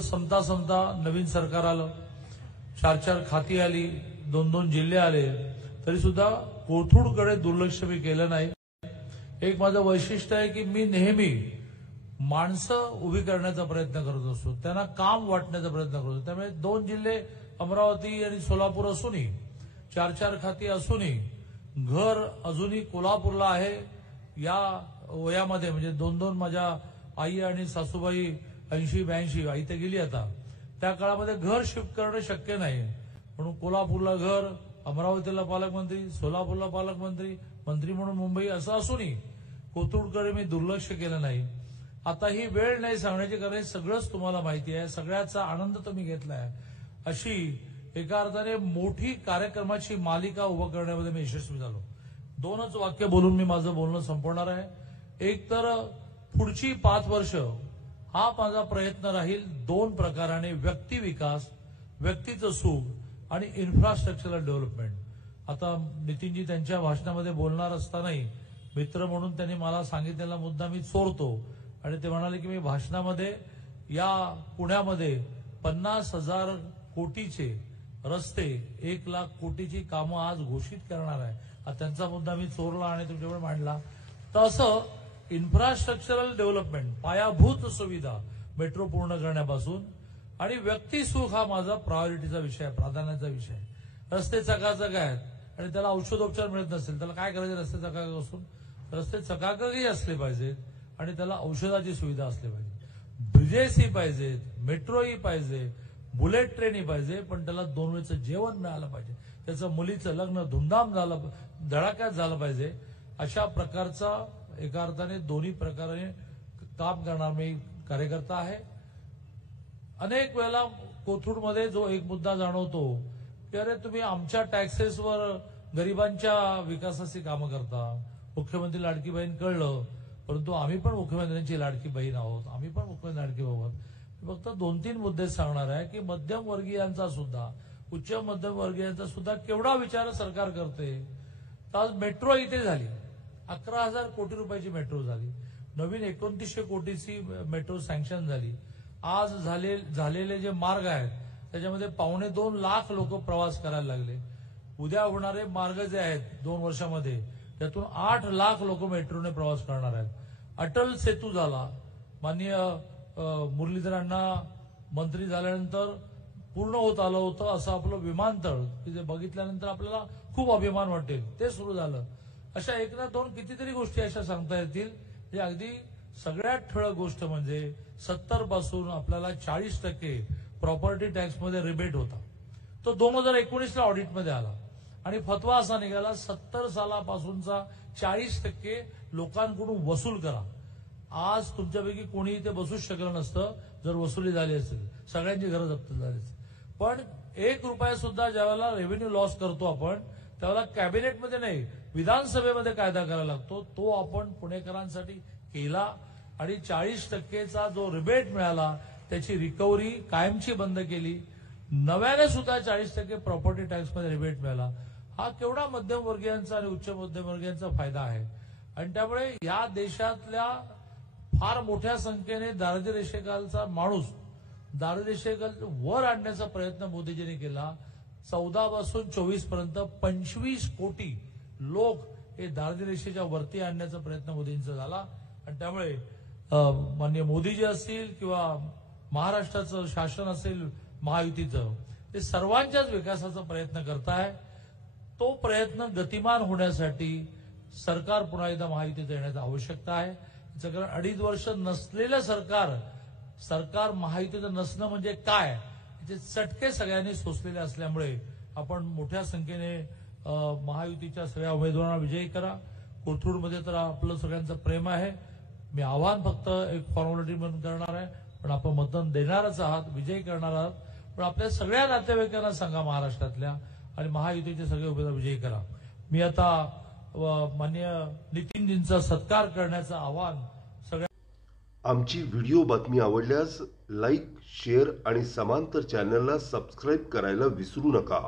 समता समता नवीन सरकार आलं, 4-4 खाती आली, 2-2 जिल्हे आले, तरी सुद्धा कोथरूडकडे दुर्लक्ष मी केलं नाही। एक माझं वैशिष्ट्य आहे की मी नेहमी माणसं उभी करण्याचा प्रयत्न करत असतो, त्यांना काम वाटण्याचा प्रयत्न करतो। त्यामुळे 2 जिल्हे अमरावती आणि सोलापूर असूनही, 4-4 खाती असूनही घर अजूनही कोल्हापूरला आहे। या वयामध्ये म्हणजे 2-2 माझ्या आई आणि सासूबाई 80-82 आई तर गेली आता, त्या काळामध्ये घर शिफ्ट करणं शक्य नाही, म्हणून कोल्हापूरला घर, अमरावतीला पालकमंत्री, सोलापूरला पालकमंत्री, मंत्री म्हणून मुंबई असं असूनही कोथरूडकडे मी दुर्लक्ष केलं नाही। आता ही वेळ नाही सांगण्याची, कारण सगळंच तुम्हाला माहिती आहे, सगळ्याचा आनंद तुम्ही घेतलाय। अशी एका अर्थाने मोठी कार्यक्रमाची मालिका उभं करण्यामध्ये मी यशस्वी झालो। 2च वाक्य बोलून मी माझं बोलणं संपवणार आहे। एक तर पुढची 5 वर्ष हा माझा प्रयत्न राहील 2 प्रकाराने, व्यक्ती विकास, व्यक्तीचं सुख आणि इन्फ्रास्ट्रक्चरल डेव्हलपमेंट। आता नितीनजी त्यांच्या भाषणामध्ये बोलणार असतानाही मित्र म्हणून त्यांनी मला सांगितलेला मुद्दा मी चोरतो आणि ते म्हणाले की मी भाषणामध्ये या पुण्यामध्ये 50,000 कोटीचे रस्ते, 1 लाख कोटीची कामं आज घोषित करणार आहे, हा त्यांचा मुद्दा मी चोरला आणि तुमच्याकडे मांडला। तर असं इन्फ्रास्ट्रक्चरल डेव्हलपमेंट, पायाभूत सुविधा, मेट्रो पूर्ण करण्यापासून आणि व्यक्ती सुख हा माझा प्रायोरिटीचा विषय आहे, प्राधान्याचा विषय आहे। रस्ते चकाचक आहेत आणि त्याला औषधोपचार मिळत नसेल, त्याला काय करायचं? रस्ते चकाचक असून रस्ते चकाचकही असले पाहिजेत आणि त्याला औषधाची सुविधा असली पाहिजे, ब्रिजेसही पाहिजेत, मेट्रोही पाहिजे, बुलेट ट्रेनही पाहिजे, पण त्याला 2 वेळचं जेवण मिळालं पाहिजे, त्याचं मुलीचं लग्न धुमधाम झालं, धडाक्यात झालं पाहिजे। अशा प्रकारचा एका अर्थाने दोन्ही प्रकारे काम करणार मी कार्यकर्ता आहे। अनेक वेळेला कोथरूडमध्ये जो एक मुद्दा जाणवतो की अरे तुम्ही आमच्या टॅक्सेसवर गरिबांच्या विकासाची कामं करता, मुख्यमंत्री लाडकी बहीण कळलं, परंतु आम्ही पण मुख्यमंत्र्यांची लाडकी बहीण आहोत, आम्ही पण मुख्यमंत्री लाडकी भाऊ आहोत। फक्त 2-3 मुद्दे सांगणार आहे की मध्यमवर्गीयांचा सुद्धा, उच्च मध्यमवर्गीयांचा सुद्धा केवढा विचार सरकार करते। तर आज मेट्रो इथे झाली, 11,000 कोटी रुपयाची मेट्रो झाली, नवीन 2900 कोटीची मेट्रो सँक्शन झाली। आज झालेले जे मार्ग आहेत त्याच्यामध्ये 2.25 लाख लोक प्रवास करायला लागले। उद्या होणारे मार्ग जे आहेत 2 वर्षामध्ये, त्यातून 8 लाख लोक मेट्रोने प्रवास करणार आहेत। अटल सेतू झाला, माननीय मुरलीधरांना मंत्री झाल्यानंतर पूर्ण होत आलं होतं असं आपलं विमानतळ, की जे बघितल्यानंतर आपल्याला खूप अभिमान वाटेल, ते सुरू झालं। अशा 1 ना 2 कितीतरी गोष्टी अशा सांगता येतील, जे अगदी सगळ्यात ठळक गोष्ट म्हणजे 70 पासून आपल्याला 40% प्रॉपर्टी टॅक्समध्ये रिबेट होता, तो 2019ला ऑडिटमध्ये आला आणि फतवा असा निघाला 70 सालापासूनचा 40% लोकांकडून वसूल करा। आज तुमच्यापैकी कोणी इथे बसूच शकलं नसतं जर वसुली झाली असेल, सगळ्यांची घरं जप्त झाली असेल। पण 1 रुपया सुद्धा ज्यावेळेला रेव्हेन्यू लॉस करतो आपण, त्यावेळेला कॅबिनेटमध्ये नाही, विधानसभेमध्ये कायदा करायला लागतो, तो आपण पुणेकरांसाठी केला आणि 40%चा जो रिबेट मिळाला त्याची रिकव्हरी कायमची बंद केली। नव्याने सुद्धा 40% प्रॉपर्टी टॅक्समध्ये रिबेट मिळाला। हा केवढा मध्यमवर्गीयांचा आणि उच्च मध्यमवर्गीयांचा फायदा आहे। आणि त्यामुळे या देशातल्या फार मोठ्या संख्येने दारिद्र्य रेषेखालचा माणूस दारिद्र्य रेषेखाल वर आणण्याचा प्रयत्न मोदीजींनी केला। 14 पासून 24 पर्यंत 25 कोटी लोक हे दारिद्र्य रेषेच्या वरती आणण्याचा प्रयत्न मोदींचा झाला। आणि त्यामुळे माननीय मोदीजी असतील किंवा महाराष्ट्राचं शासन असेल महायुतीचं, ते सर्वांच्याच विकासाचा प्रयत्न करताय। तो प्रयत्न गतिमान होण्यासाठी सरकार पुन्हा एकदा महायुतीत येण्याची आवश्यकता आहे। कारण 2.5 वर्ष नसलेलं सरकार महायुतीचं नसणं म्हणजे काय, याचे चटके सगळ्यांनी सोसलेले असल्यामुळे आपण मोठ्या संख्येने महायुतीच्या सगळ्या उमेदवारांना विजयी करा। कोथरूडमध्ये तर आपलं सगळ्यांचं प्रेम आहे, मी आव्हान फक्त एक फॉर्मॅलिटी म्हणून करणार आहे, पण आपण मतदान देणारच आहात, विजयी करणार आहात। पण आपल्या सगळ्या नातेवाईकांना सांगा महाराष्ट्रातल्या, आणि महायुतीचे सगळे उमेदवार विजयी करा। मी आता माननीय नितीनजींचा सत्कार करण्याचं आवाहन सगळ्या। आमची व्हिडिओ बातमी आवडल्यास लाईक, शेअर आणि समांतर चॅनलला सबस्क्राईब करायला विसरू नका।